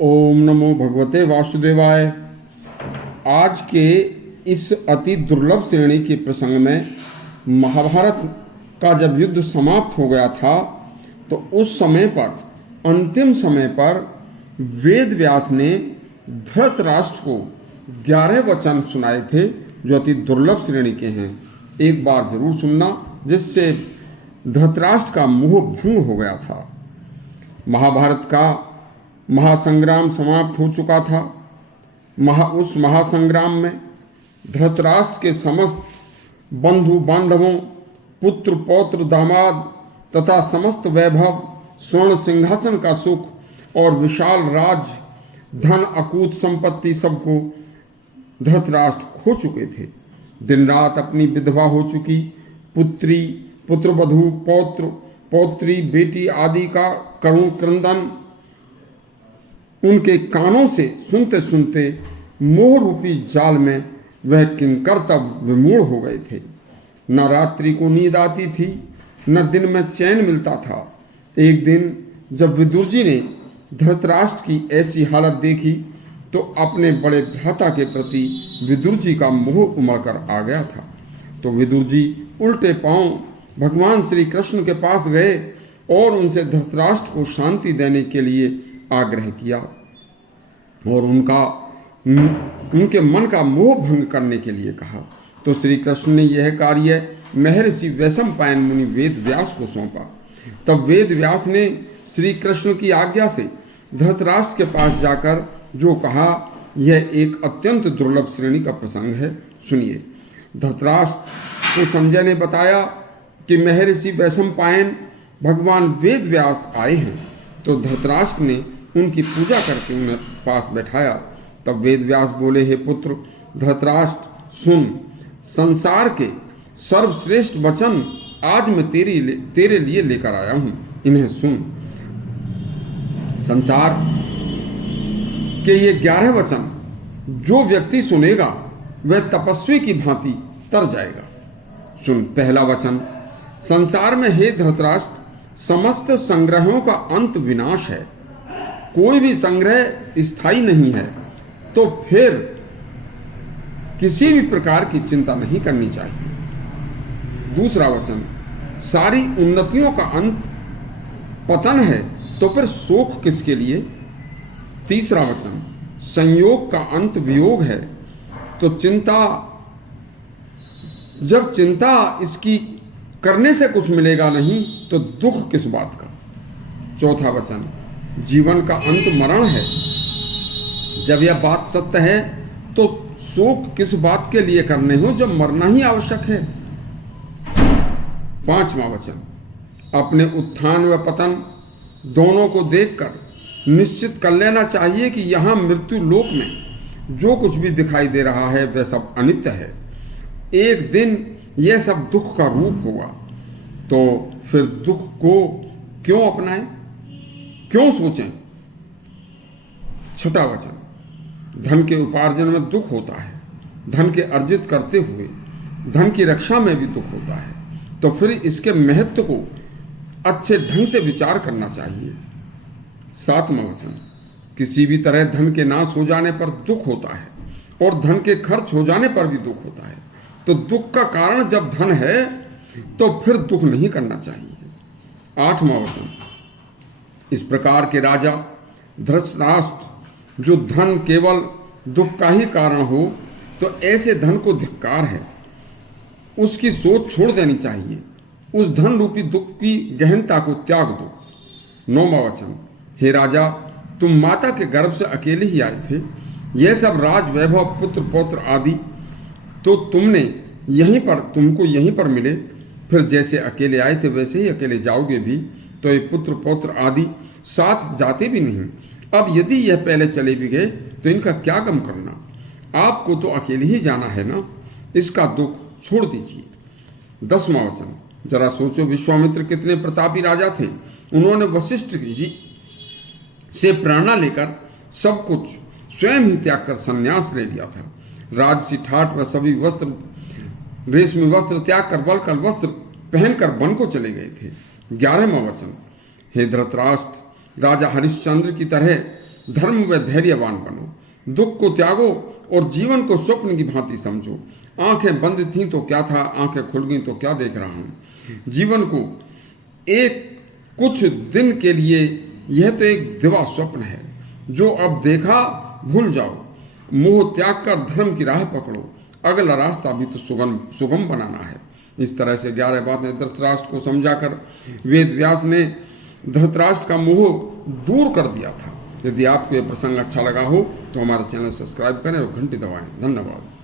ओम नमो भगवते वासुदेवाय। आज के इस अति दुर्लभ श्रेणी के प्रसंग में महाभारत का जब युद्ध समाप्त हो गया था तो उस समय पर, अंतिम समय पर वेद व्यास ने धृतराष्ट्र को 11 वचन सुनाए थे जो अति दुर्लभ श्रेणी के हैं। एक बार जरूर सुनना, जिससे धृतराष्ट्र का मोह भंग हो गया था। महाभारत का महासंग्राम समाप्त हो चुका था। उस महासंग्राम में धृतराष्ट्र के समस्त बंधु बांधवों, पुत्र पौत्र दामाद तथा समस्त वैभव, स्वर्ण सिंहासन का सुख और विशाल राज, धन, अकूत संपत्ति सबको धृतराष्ट्र खो चुके थे। दिन रात अपनी विधवा हो चुकी पुत्री, पुत्रवधू, पौत्र पौत्री, बेटी आदि का करुण क्रंदन उनके कानों से सुनते सुनते मोह रूपी जाल में वह किंकर्तव्य विमूढ़ हो गए थे। न रात्रि को नींद आती थी, न दिन में चैन मिलता था। एक दिन जब विदुर जी ने धृतराष्ट्र की ऐसी हालत देखी तो अपने बड़े भ्राता के प्रति विदुर जी का मोह उमड़ कर आ गया था। तो विदुर जी उल्टे पांव भगवान श्री कृष्ण के पास गए और उनसे धृतराष्ट्र को शांति देने के लिए आग्रह किया और उनके मन का मोह भंग करने के लिए कहा। तो श्री कृष्ण ने यह कार्य महर्षि वैशंपायन मुनि वेद व्यास को सौंपा। तब वेद व्यास ने श्री कृष्ण की आज्ञा से धृतराष्ट्र के पास जाकर जो कहा, यह एक अत्यंत दुर्लभ श्रेणी का प्रसंग है, सुनिए। धृतराष्ट्र को संजय ने बताया कि महर्षि वैशंपायन भगवान वेद व्यास आए हैं। तो धृतराष्ट्र ने उनकी पूजा करके उन्हें पास बैठाया। तब वेद व्यास बोले, हे पुत्र धृतराष्ट्र, सुन, संसार के सर्वश्रेष्ठ वचन आज मैं तेरे लिए लेकर आया हूं, इन्हें सुन। संसार के ये 11 वचन जो व्यक्ति सुनेगा वह तपस्वी की भांति तर जाएगा। सुन, पहला वचन, संसार में हे धृतराष्ट्र, समस्त संग्रहों का अंत विनाश है। कोई भी संग्रह स्थायी नहीं है, तो फिर किसी भी प्रकार की चिंता नहीं करनी चाहिए। दूसरा वचन, सारी उन्नतियों का अंत पतन है, तो फिर शोक किसके लिए। तीसरा वचन, संयोग का अंत वियोग है, तो जब चिंता इसकी करने से कुछ मिलेगा नहीं तो दुख किस बात का। चौथा वचन, जीवन का अंत मरण है। जब यह बात सत्य है तो शोक किस बात के लिए करने हो जब मरना ही आवश्यक है। पांचवा वचन, अपने उत्थान व पतन दोनों को देखकर निश्चित कर लेना चाहिए कि यहां मृत्यु लोक में जो कुछ भी दिखाई दे रहा है वह सब अनित्य है। एक दिन यह सब दुख का रूप होगा, तो फिर दुख को क्यों अपनाएं, क्यों सोचें। छठा वचन, धन के उपार्जन में दुख होता है, धन के अर्जित करते हुए धन की रक्षा में भी दुख होता है, तो फिर इसके महत्व को अच्छे ढंग से विचार करना चाहिए। सातवां वचन, किसी भी तरह धन के नाश हो जाने पर दुख होता है और धन के खर्च हो जाने पर भी दुख होता है। तो दुख का कारण जब धन है तो फिर दुख नहीं करना चाहिए। आठवां वचन, इस प्रकार के राजा धृतराष्ट्र जो धन केवल दुख का ही कारण हो, तो ऐसे धन को धिक्कार है, उसकी सोच छोड़ देनी चाहिए, उस धन रूपी दुख की गहनता को त्याग दो। नौवां वचन, हे राजा, तुम माता के गर्भ से अकेले ही आए थे। यह सब राज वैभव, पुत्र पौत्र आदि तो तुमको यहीं पर मिले, फिर जैसे अकेले आए थे वैसे ही अकेले जाओगे भी, तो ये पुत्र पौत्र आदि साथ जाते भी नहीं। अब यदि यह पहले चले भी गए तो इनका क्या गम करना, आपको तो अकेले ही जाना है ना, इसका दुख छोड़ दीजिए। 10वां वचन, जरा सोचो, विश्वामित्र कितने प्रतापी राजा थे। उन्होंने वशिष्ठ जी से प्रेरणा लेकर सब कुछ स्वयं ही त्याग कर संन्यास ले लिया था। राजसी ठाट व सभी वस्त्र, रेशमी वस्त्र त्याग कर वल्कल वस्त्र पहनकर वन को चले गए थे। 11वां वचन, हे धृतराष्ट्र, राजा हरिश्चंद्र की तरह धर्म व धैर्यवान बनो, दुख को त्यागो और जीवन को स्वप्न की भांति समझो। आंखें बंद थीं तो क्या था, आंखें खुल गईं तो क्या देख रहा हूं। जीवन को एक कुछ दिन के लिए यह तो एक दिवा स्वप्न है, जो अब देखा भूल जाओ। मोह त्याग कर धर्म की राह पकड़ो, अगला रास्ता भी तो सुगम बनाना है। इस तरह से 11 बातें धृतराष्ट्र को समझाकर वेद व्यास ने धृतराष्ट्र का मोह दूर कर दिया था। यदि आपको यह प्रसंग अच्छा लगा हो तो हमारे चैनल सब्सक्राइब करें और घंटी दबाएं। धन्यवाद।